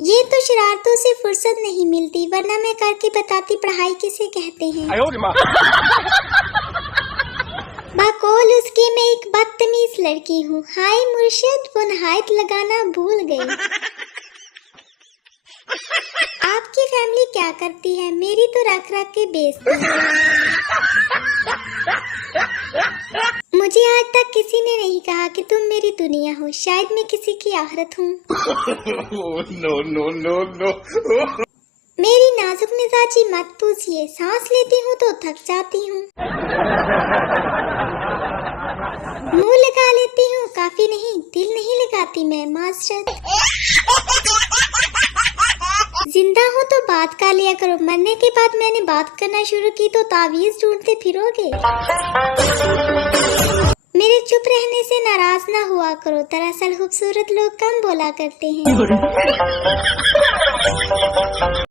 ये तो शरारतों से फुर्सत नहीं मिलती, वरना मैं करके बताती पढ़ाई किसे कहते हैं। बकौल उसके मैं एक बदतमीज लड़की हूँ। हाय मुर्शिद, वो नहायत लगाना भूल गई। आपकी फैमिली क्या करती है? मेरी तो रख रख के बेचती है। मुझे आज तक किसी ने नहीं कहा कि तुम मेरी दुनिया हो, शायद मैं किसी की आखिरत हूँ। No no no no. मेरी नाजुक मिजाजी मत पूछिए, सांस लेती हूँ तो थक जाती हूँ। मुंह लगा लेती हूँ, काफी नहीं, दिल नहीं लगाती मैं, माजरत। जिंदा हो तो बात कर लिया करो, मरने के बाद मैंने बात करना शुरू की तो तावीज ढूंढते फिरोगे। मेरे चुप रहने से नाराज ना हुआ करो, दरअसल खूबसूरत लोग कम बोला करते हैं।